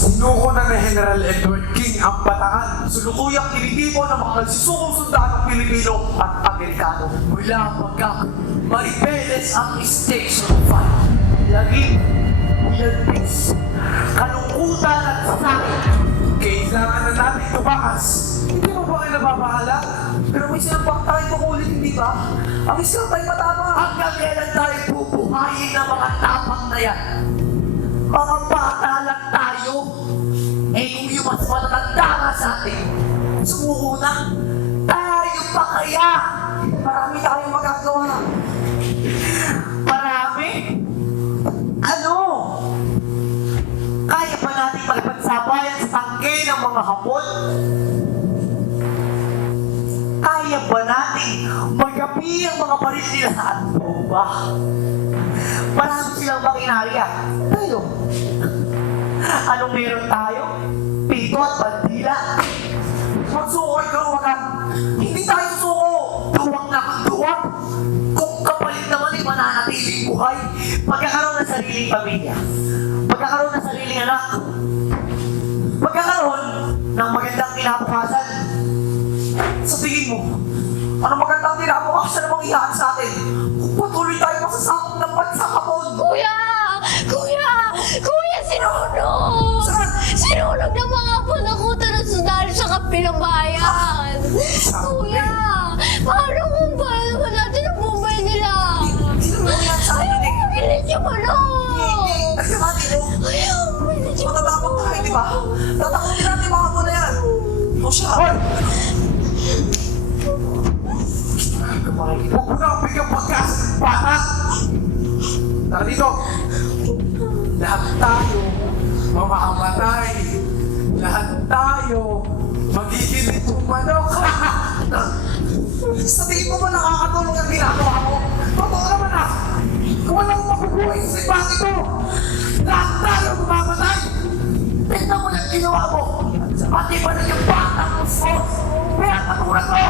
Sinuko na ni General Edward King ang Bataan. Sulukuyang tinitibo ng mga nagsusukong sundalong Pilipino at Amerikano. Mula pagka maribeles ang Station 5. Laging ulagpis, kalungkutan at sakit. Kailangan na natin tumakas. Hindi mo ba kayo nababahala? Pero may sinabak tayo makulit, hindi ba? Ang isang tayo matama. Hanggang kailan tayo bubuhayin ng mga tapang na yan? Mga bata lang tayo. Eh kung yung mas matatanda nga sa atin, sumuko na. Tayo pa kaya? Marami tayong magagawa. Marami? Ano? Kaya pa natin makipagsabayan sa tangke ng mga Hapon? Kaya ba natin magapi ang mga baril nila at bomba? Marami silang makinarya. Pero, anong meron tayo? Pito at bandila. Magsuko ay karuwagan. Hindi tayo suko. Duwag na kung duwag. Kung kapalit naman ay mananatiling buhay. Pagkakaroon ng sariling pamilya. Pagkakaroon ng sariling anak. Pagkakaroon ng magandang kinabukasan. Sa tingin mo, ano magandang kinabukasan na mangyayari sa atin? Kung patuloy tayo masasakop ng bansa Hapon. Kuya! Kuya! Kuya, sinulog! Saan? Sinulog ng mga punakutan ng sundalo sa kapi ng bayan! Kuya! Paano kung bayan naman natin ang bumbay nila? Sino mo yan sa akin eh? Pilit niyo mo no! Nagkakati mo? Kuya, pilit niyo mo Matatakot tayo, di ba? Tatakotin natin mga Hapon na yan. O siya. Hoy! Huwag mo na ang bigyan pagkas, bata! Tara dito! Lahat tayo mamamatay. Lahat tayo magiging manok. Sa tingin mo ba nakakatulong ang ginagawa mo? Totoo naman ah! Kung walang mabubuhay sa ibang ito, lahat tayo mamamatay! Tignan mo lang ginawa mo! Pati ba na yung batang gusto? Kaya katulad mo!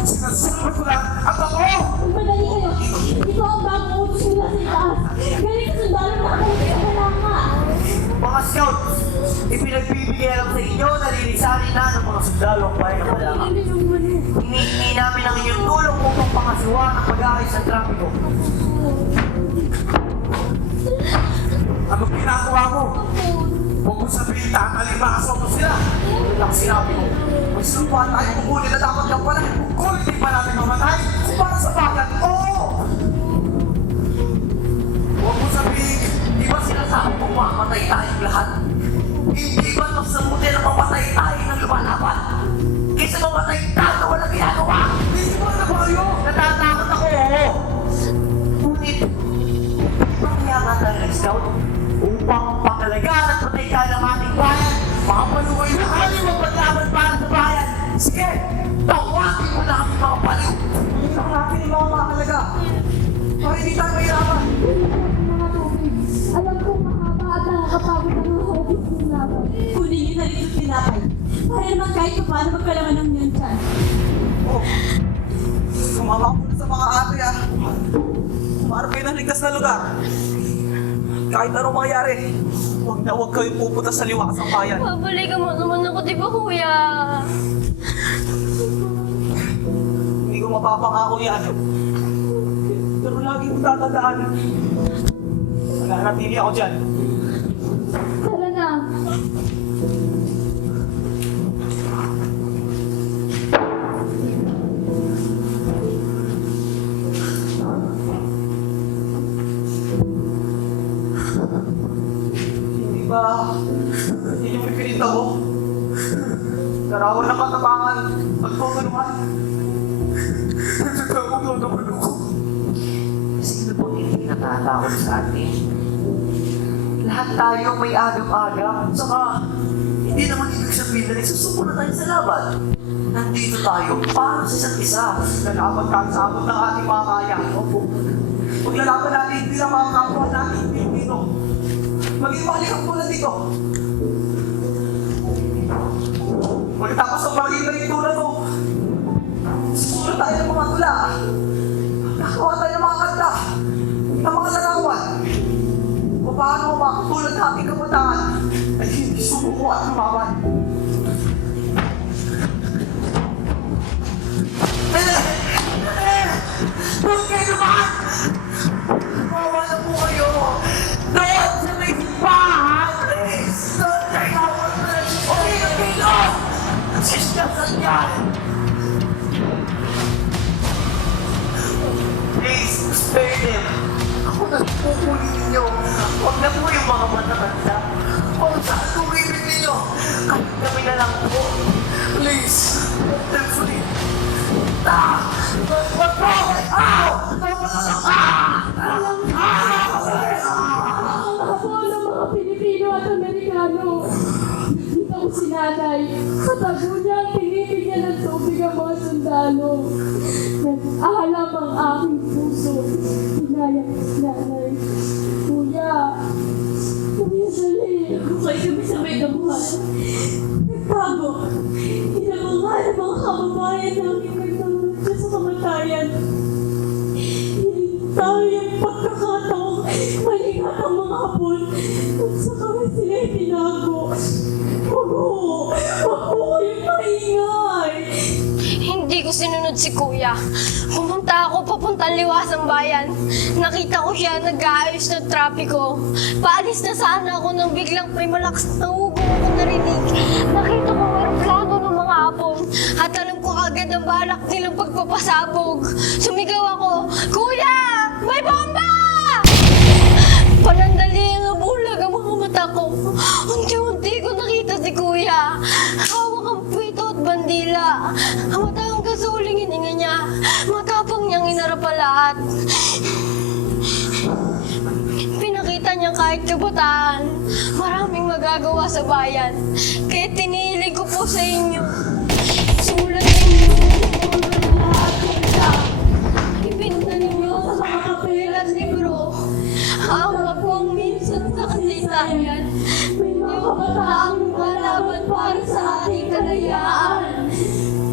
Sinasabi ko lang ang totoo! Magdali kayo. Ito ang bagong utos nila sa itaas. Galing sa sundalo na ako sa kalanga. Mga scouts, ipinagbibigay lang sa inyo na lilisanin na ng mga sundalo ang bayan ng Malanga. Hinihingi namin ang inyong tulong upang pangasiwa ng pag-aayos ng trapiko. Anong ginagawa mo? Huwag mo sabihin tatalimaso mo sila. Ang sinabi mo, may sinubuhan tayo kukunin na dapat lang pala. Kung hindi pa natin mamatay, kung para sa bagat, oo! Huwag mo sabihin, di ba sinasabi kong mamatay tayong lahat? Hindi ba mas nabuti na mamatay tayo ng lumalaban? Kaysa mamatay tayo na walang ginagawa? Hindi mo na ba kayo? Natatakot ako, oo! Ngunit, pangyaman tayo ng scout upang pangalagaan at patay tayo ng ating bayan. Mga paluway na kami magpaglaban para sa bayan. Sige, tawagin mo na kami mga paliw. Ito natin yung mga mahalaga. Para hindi tayo mahirapan. Mga tubig. Alam kong mahaba at nakakapagod ang mga ubos ng laban. Kunin niyo na rin yung tinapay. Para naman kahit pa paano magkalaman ng yan dyan. Oh, sumama ko na sa mga ate ah. Para kayo ng ligtas na lugar. Kahit anong mangyari, huwag na huwag kayong pupunta sa liwakas ng bayan. Babalikan mo naman ako, di ba kuya? Hindi ko mapapangako yan. Pero lagi ko tatandaan. Nananatili ako dyan. Tara na. Hindi ba? Hindi yung pipilita mo? Larawan ng katapangan. Pagtutulungan. Nagsasabaw naman ako. Sino bang hindi natatakot sa atin? Lahat tayo may agam-agam. Saka, hindi naman ibig sabihin na nagsusuko na tayo sa laban. Nandito tayo para sa isa't isa. Lalaban tayo sa abot ng ating mga kaya. Opo. Paglalaban natin, hindi lang mga kapwa natin Pilipino. Maging malikang mula dito. Pagkatapos ng maging nalintunan mo, susunod tayo ng mga tula. Nakawa tayo ng mga kanta, ng mga larawan. Kung paano makatulad ng ating kabataan ay hindi sumuko at lumaban. Huwag kayo naman! Mawala po kayo! Doon sa may simbahan! Please! Doon kayo! Okay na kayo! Nagsisyasan yan! Please, spare them! Ako na pupunin ninyo! Huwag na po yung mga mata-mata! Kung saan tumibig ninyo! Kahit kami na lang po! Please! Let them free! Ah! Wag po! Ah! Ako ng mga Pilipino at Amerikano. Nakita ko si nanay. Katago niya ang tinibigyan ng tubig ang mga sundalo. Nag-alam ang aking puso. Inayak si nanay. Kuya, dali. Bukay kami sa may damuhan. Nagtago. Inamangal ang mga kababayan namin nagtanong siya sa kamatayan. Hinintay ang pagkakataong malingat ang mga hapon at saka sila itinago. Wag po kayong maingay. Hindi ko sinunod si Kuya. Pumunta ako papuntang liwasang bayan. Nakita ko siya nag-aayos ng trapiko. Paalis na sana ako nang biglang may malakas na hugong ko narinig. Nakita ko aeroplano ng mga hapon at alam ko agad ang balak nilang pagpapasabog. Sumigaw ako, Kuya! May bomba! Panandali ang bulag ang mga mata ko. Unti-unti ko nakita si Kuya. Hawak ang pwito at bandila. Hamatang gasuling hininga niya. Matapang niyang inarap ang lahat. Pinakita niya kahit kabataan, maraming magagawa sa bayan. Kaya tinilig ko po sa inyo. Sulat ninyo ang lahat ng siya. Ipinta ninyo sa mga papel at libro. Hawak kong minsan sa kasaysayan. May mga kabataang lumalaban para sa